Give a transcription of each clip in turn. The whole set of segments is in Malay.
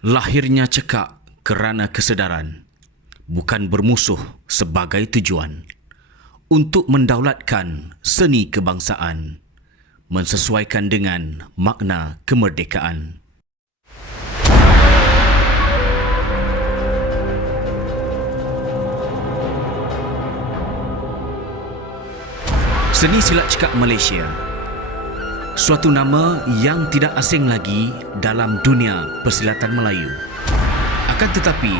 Lahirnya cekak kerana kesedaran, bukan bermusuh sebagai tujuan, untuk mendaulatkan seni kebangsaan, mensesuaikan dengan makna kemerdekaan. Seni silat cekak Malaysia, suatu nama yang tidak asing lagi dalam dunia persilatan Melayu. Akan tetapi,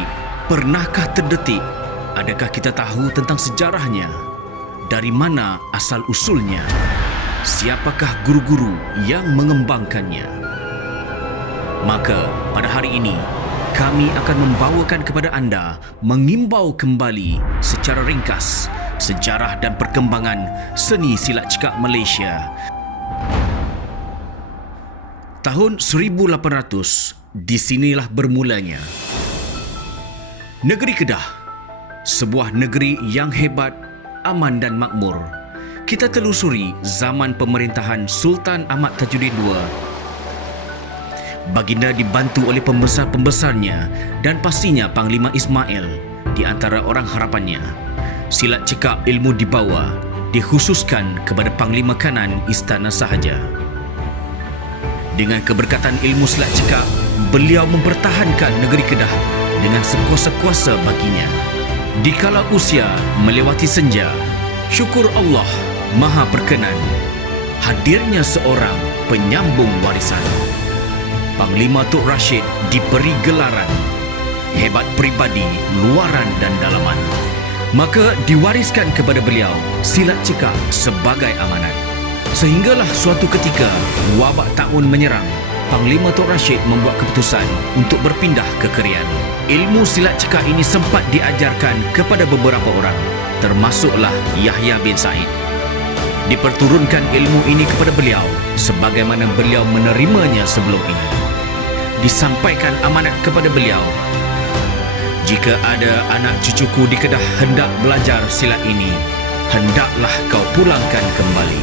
pernahkah terdetik, adakah kita tahu tentang sejarahnya? Dari mana asal-usulnya? Siapakah guru-guru yang mengembangkannya? Maka, pada hari ini, kami akan membawakan kepada anda mengimbau kembali secara ringkas sejarah dan perkembangan seni silat cekak Malaysia. Tahun 1800, di sinilah bermulanya. Negeri Kedah, sebuah negeri yang hebat, aman dan makmur. Kita telusuri zaman pemerintahan Sultan Ahmad Tajuddin II. Baginda dibantu oleh pembesar-pembesarnya dan pastinya Panglima Ismail di antara orang harapannya. Silat cekak ilmu dibawa, dikhususkan kepada Panglima Kanan Istana sahaja. Dengan keberkatan ilmu silat cekak, beliau mempertahankan negeri Kedah dengan sekuasa-kuasa baginya. Dikala usia melewati senja, syukur Allah Maha Perkenan, hadirnya seorang penyambung warisan. Panglima Tok Rashid diberi gelaran hebat pribadi, luaran dan dalaman. Maka diwariskan kepada beliau silat cekak sebagai amanat. Sehinggalah suatu ketika wabak taun menyerang, Panglima Tok Rashid membuat keputusan untuk berpindah ke Krian. Ilmu silat cekak ini sempat diajarkan kepada beberapa orang, termasuklah Yahya bin Said. Diperturunkan ilmu ini kepada beliau sebagaimana beliau menerimanya sebelum ini. Disampaikan amanat kepada beliau, jika ada anak cucuku di Kedah hendak belajar silat ini, hendaklah kau pulangkan kembali.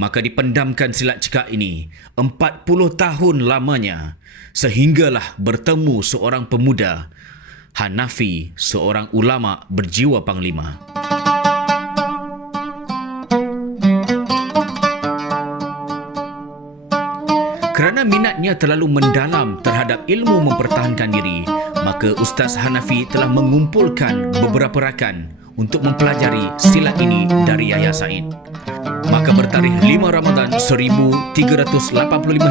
Maka dipendamkan silat cekak ini 40 tahun lamanya, sehinggalah bertemu seorang pemuda, Hanafi, seorang ulama berjiwa panglima. Kerana minatnya terlalu mendalam terhadap ilmu mempertahankan diri, maka Ustaz Hanafi telah mengumpulkan beberapa rakan untuk mempelajari silat ini dari Yahya Said. Maka bertarikh 5 Ramadan 1385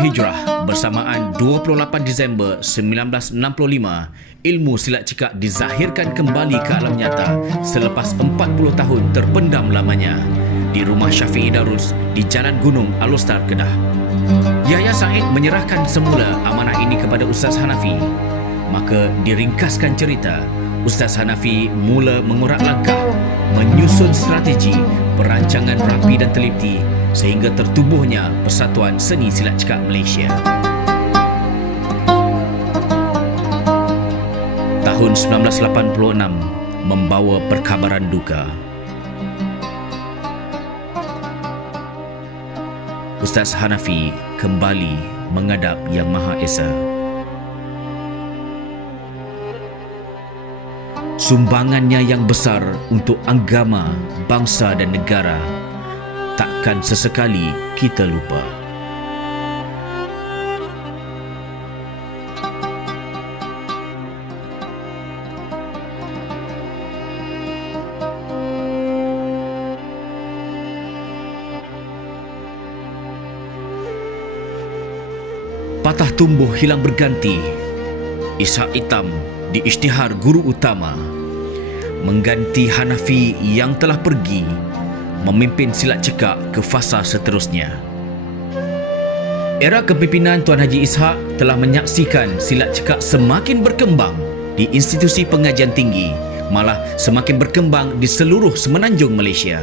Hijrah bersamaan 28 Disember 1965, ilmu silat cekak dizahirkan kembali ke alam nyata selepas 40 tahun terpendam lamanya di rumah Syafi'i Darus di Jalan Gunung Alostar, Kedah. Yahya Said menyerahkan semula amanah ini kepada Ustaz Hanafi. Maka diringkaskan cerita, Ustaz Hanafi mula mengurak langkah, menyusun strategi, perancangan rapi dan teliti sehingga tertubuhnya Persatuan Seni Silat Cekak Malaysia. Tahun 1986 membawa perkabaran duka. Ustaz Hanafi kembali menghadap Yang Maha Esa. Sumbangannya yang besar untuk agama, bangsa dan negara takkan sesekali kita lupa. Patah tumbuh hilang berganti, Ishak Hitam di isytihar guru utama, mengganti Hanafi yang telah pergi memimpin silat cekak ke fasa seterusnya. Era kepimpinan Tuan Haji Ishak telah menyaksikan silat cekak semakin berkembang di institusi pengajian tinggi, malah semakin berkembang di seluruh semenanjung Malaysia.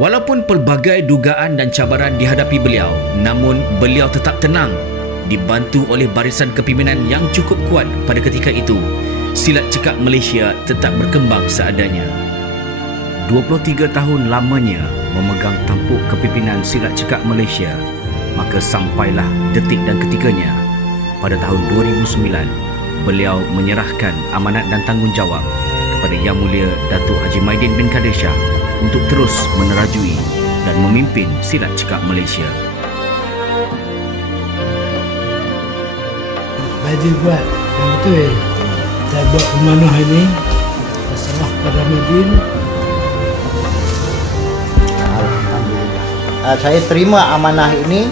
Walaupun pelbagai dugaan dan cabaran dihadapi beliau, namun beliau tetap tenang, dibantu oleh barisan kepimpinan yang cukup kuat pada ketika itu. Silat cekak Malaysia tetap berkembang seadanya. 23 tahun lamanya memegang tampuk kepimpinan silat cekak Malaysia, Maka sampailah detik dan ketikanya pada tahun 2009 beliau menyerahkan amanat dan tanggungjawab kepada Yang Mulia Datuk Haji Maidin bin Kadir Shah untuk terus menerajui dan memimpin silat cekak Malaysia. Maidin buat yang betul. Saya buat amanah ini, saya serah kepada Maidin. Alhamdulillah. Saya terima amanah ini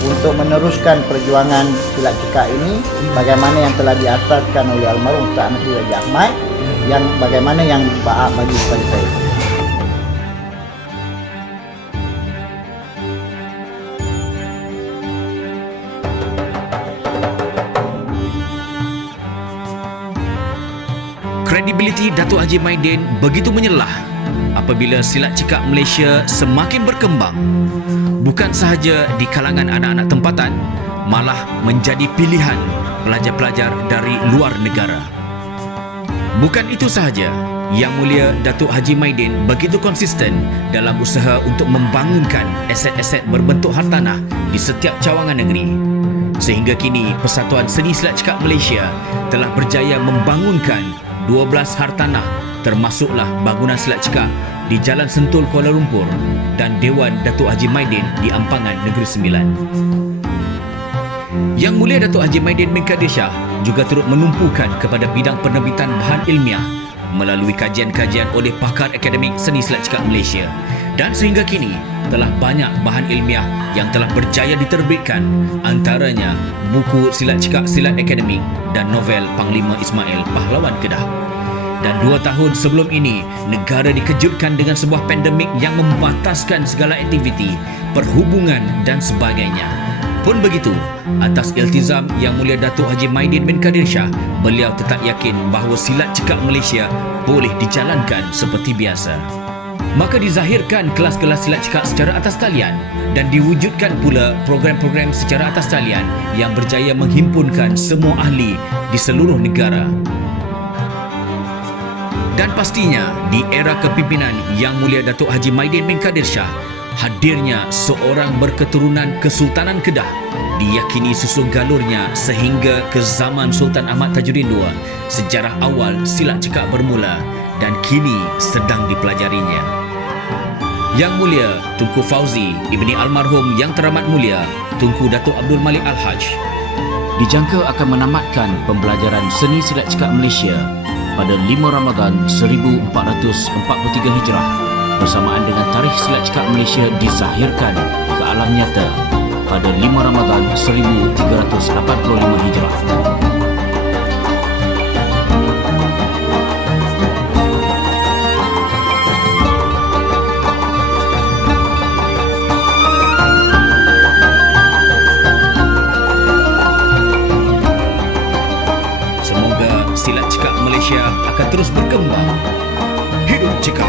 untuk meneruskan perjuangan silat cekak ini bagaimana yang telah diasaskan oleh almarhum Ustaz Ahmad Raja Ahmad, yang bagaimana yang Pak bagi kepada saya. Kredibiliti Datuk Haji Maidin begitu menyelah apabila silat cekak Malaysia semakin berkembang. Bukan sahaja di kalangan anak-anak tempatan, malah menjadi pilihan pelajar-pelajar dari luar negara. Bukan itu sahaja, Yang Mulia Datuk Haji Maidin begitu konsisten dalam usaha untuk membangunkan aset-aset berbentuk hartanah di setiap cawangan negeri. Sehingga kini Persatuan Seni Silat Cekak Malaysia telah berjaya membangunkan 12 hartanah, termasuklah bangunan silat cekak di Jalan Sentul Kuala Lumpur dan Dewan Datuk Haji Maidin di Ampangan Negeri Sembilan. Yang Mulia Datuk Haji Maidin bin Kadir Shah juga turut menumpukan kepada bidang penerbitan bahan ilmiah melalui kajian-kajian oleh pakar akademik seni silat cekak Malaysia, dan sehingga kini telah banyak bahan ilmiah yang telah berjaya diterbitkan, antaranya buku silat cekak silat akademik dan novel Panglima Ismail Pahlawan Kedah. Dan 2 tahun sebelum ini, negara dikejutkan dengan sebuah pandemik yang membataskan segala aktiviti, perhubungan dan sebagainya. Pun begitu, atas iltizam Yang Mulia Datuk Haji Maidin bin Kadir Shah, beliau tetap yakin bahawa silat cekak Malaysia boleh dijalankan seperti biasa. Maka dizahirkan kelas-kelas silat cekak secara atas talian dan diwujudkan pula program-program secara atas talian yang berjaya menghimpunkan semua ahli di seluruh negara. Dan pastinya di era kepimpinan Yang Mulia Datuk Haji Maidin bin Kadir Shah, hadirnya seorang berketurunan Kesultanan Kedah diyakini susul galurnya sehingga ke zaman Sultan Ahmad Tajuddin II. Sejarah awal silat cekak bermula dan kini sedang dipelajarinya. Yang Mulia Tunku Fauzi, ibni almarhum Yang Teramat Mulia Tunku Datuk Abdul Malik Al-Haj, dijangka akan menamatkan pembelajaran seni silat cekak Malaysia pada 5 Ramadan 1443 Hijrah bersamaan dengan tarikh silat cekak Malaysia dizahirkan ke alam nyata pada 5 Ramadan 1385 Hijrah. Semoga silat cekak Malaysia akan terus berkembang. Hidup cekak!